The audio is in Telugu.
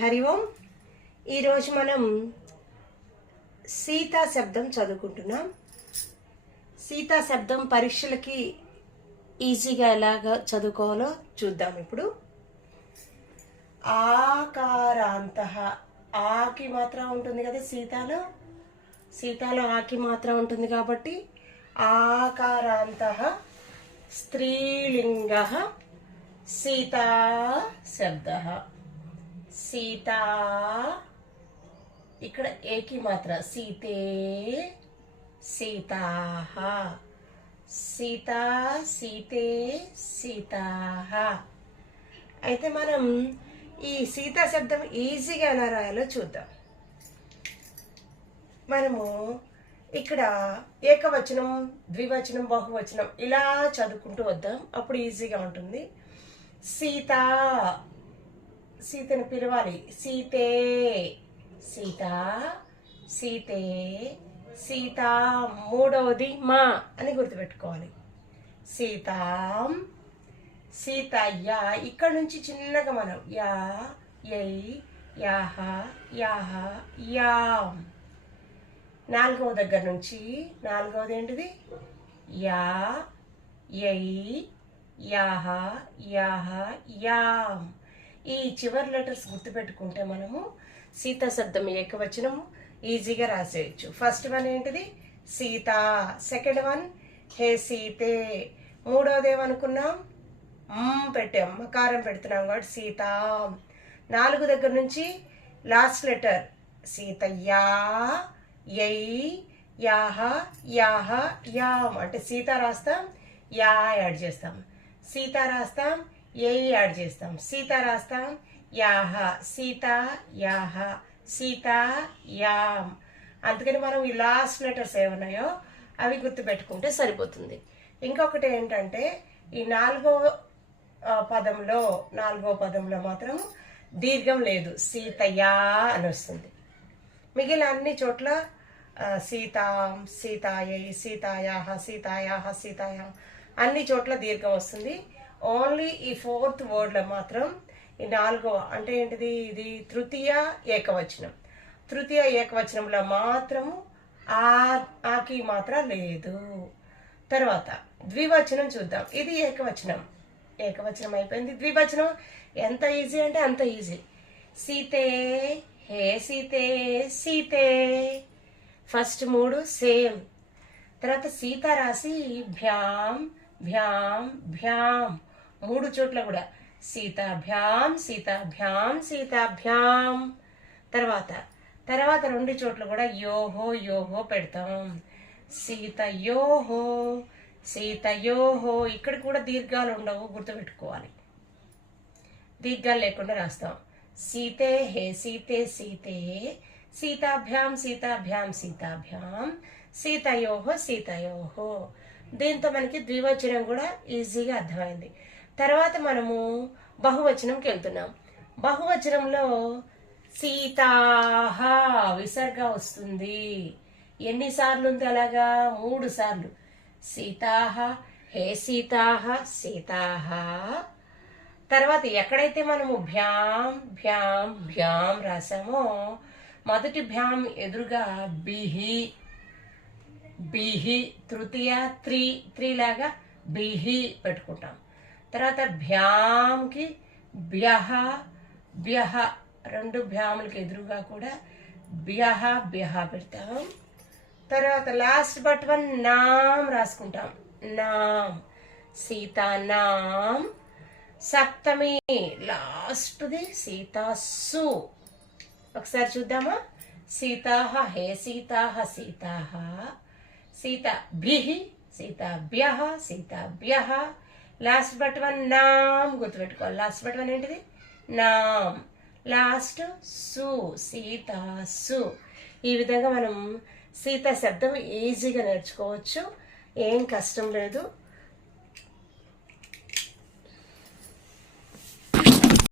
హరి ఓం. ఈరోజు మనం సీతా శబ్దం చదువుకుంటున్నాం. సీతా శబ్దం పరీక్షలకి ఈజీగా ఎలాగా చదువుకోవాలో చూద్దాం. ఇప్పుడు ఆకారాంతః, ఆకి మాత్రం ఉంటుంది కదా సీతాలో ఆకి మాత్రం ఉంటుంది కాబట్టి ఆకారాంతః స్త్రీలింగః సీతా శబ్దః. సీతా ఇక్కడ ఏకి మాత్ర సీతే సీతాః, సీతా సీతే సీతాః. అయితే మనం ఈ సీతా శబ్దం ఈజీగా ఎలా రాయాలో చూద్దాం. మనము ఇక్కడ ఏకవచనం, ద్వివచనం, బహువచనం ఇలా చదువుకుంటూ వద్దాం, అప్పుడు ఈజీగా ఉంటుంది. సీతా, సీతను పిలవాలి. సీతే, సీతా సీతే సీతా. మూడవది మా అని గుర్తుపెట్టుకోవాలి. సీతాం, సీతయ్య. ఇక్కడ నుంచి చిన్నగా మనం యా, యై, యాహ, యాహ, యాం. నాలుగవ దగ్గర నుంచి నాలుగవది ఏంటిది? యా, యై, యాహ, యాహ, యాం. ఈ చివరి లెటర్స్ గుర్తుపెట్టుకుంటే మనము సీతా శబ్దం ఏకవచనము ఈజీగా రాసేయచ్చు. ఫస్ట్ వన్ ఏంటిది? సీత. సెకండ్ వన్ హే సీతే. మూడవది ఏమనుకున్నాం? పెట్టాం, మకారం పెడుతున్నాం కాబట్టి సీత. నాలుగు దగ్గర నుంచి లాస్ట్ లెటర్ సీతయ్యా, యై, యాహ, యాహ, యాం. అంటే సీత రాస్తాం, యా యాడ్ చేస్తాం. సీత రాస్తాం, ఏ యాడ్ చేస్తాం. సీత రాస్తాం, యాహ, సీత, యాహ, సీత, యాం. అందుకని మనం ఈ లాస్ట్ లెటర్స్ ఏమన్నాయో అవి గుర్తుపెట్టుకుంటే సరిపోతుంది. ఇంకొకటి ఏంటంటే ఈ నాలుగో పదంలో మాత్రం దీర్ఘం లేదు, సీతయా అని వస్తుంది. మిగిలిన అన్ని చోట్ల సీతాం, సీతాయై, సీతాయాహ, సీతాయాహ, సీతాయా అన్ని చోట్ల దీర్ఘం వస్తుంది. ఓన్లీ ఈ ఫోర్త్ వర్డ్లో మాత్రం ఈ నాలుగవ అంటే ఏంటిది? ఇది తృతీయ ఏకవచనం. తృతీయ ఏకవచనంలో మాత్రము ఆకి మాత్రం లేదు. తర్వాత ద్వివచనం చూద్దాం. ఇది ఏకవచనం అయిపోయింది. ద్వివచనం ఎంత ఈజీ అంటే అంత ఈజీ. సీతే, హే సీతే, సీతే. ఫస్ట్ మూడు సేమ్. తర్వాత సీత రాసి భ్యాం, భ్యాం, భ్యాం. మూడు చోట్ల కూడా సీతాభ్యాం, సీతాభ్యాం, సీతాభ్యాం. తర్వాత రెండు చోట్ల కూడా యోహో, యోహో పెడతాం. సీతయోహో, సీతయోహో. ఇక్కడ కూడా దీర్ఘాలు ఉండవు, గుర్తుపెట్టుకోవాలి. దీర్ఘాలు లేకుండా రాస్తాం. సీతే, హే సీతే, సీతే. సీతాభ్యాం, సీతాభ్యాం, సీతాభ్యాం. సీతయోహో, సీతయోహో. దీంతో మనకి ద్వివచనం కూడా ఈజీగా అర్థమైంది. తర్వాత మనము బహువచనంకి వెళ్తున్నాం. బహువచనంలో సీతాహ విసర్గ వస్తుంది. ఎన్నిసార్లు ఉంది? అలాగా 3 సార్లు. సీతాహ, హే సీతాహ, సీతాహ. తర్వాత ఎక్కడైతే మనము భ్యాం, భ్యాం, భ్యాం రాసామో మొదటి భ్యాం ఎదురుగా బిహి, బిహి. తృతీయ త్రీ లాగా బిహి పెట్టుకుంటాం. తర్వాత భ్యాంకి బ్యహ, బ్యహ. రెండు భ్యాములకి ఎదురుగా కూడా బ్యహ, బ్యహ పెడతాం. తర్వాత లాస్ట్ బట్ వన్ నాం రాసుకుంటాం. నాం, సీతానాం. సప్తమి లాస్ట్ది సీతాసు. ఒకసారి చూద్దామా? సీతాహ, హే సీతాహ, సీతాహ. సీతాభిః, సీతాభ్యః, సీతాభ్యః. లాస్ట్ బట్ వన్ నాం గుర్తుపెట్టుకోవాలి. లాస్ట్ బట్ వన్ ఏంటిది? నాం. లాస్ట్ సు, సీతాసు. ఈ విధంగా మనం సీతా శబ్దం ఈజీగా నేర్చుకోవచ్చు, ఏం కష్టం లేదు.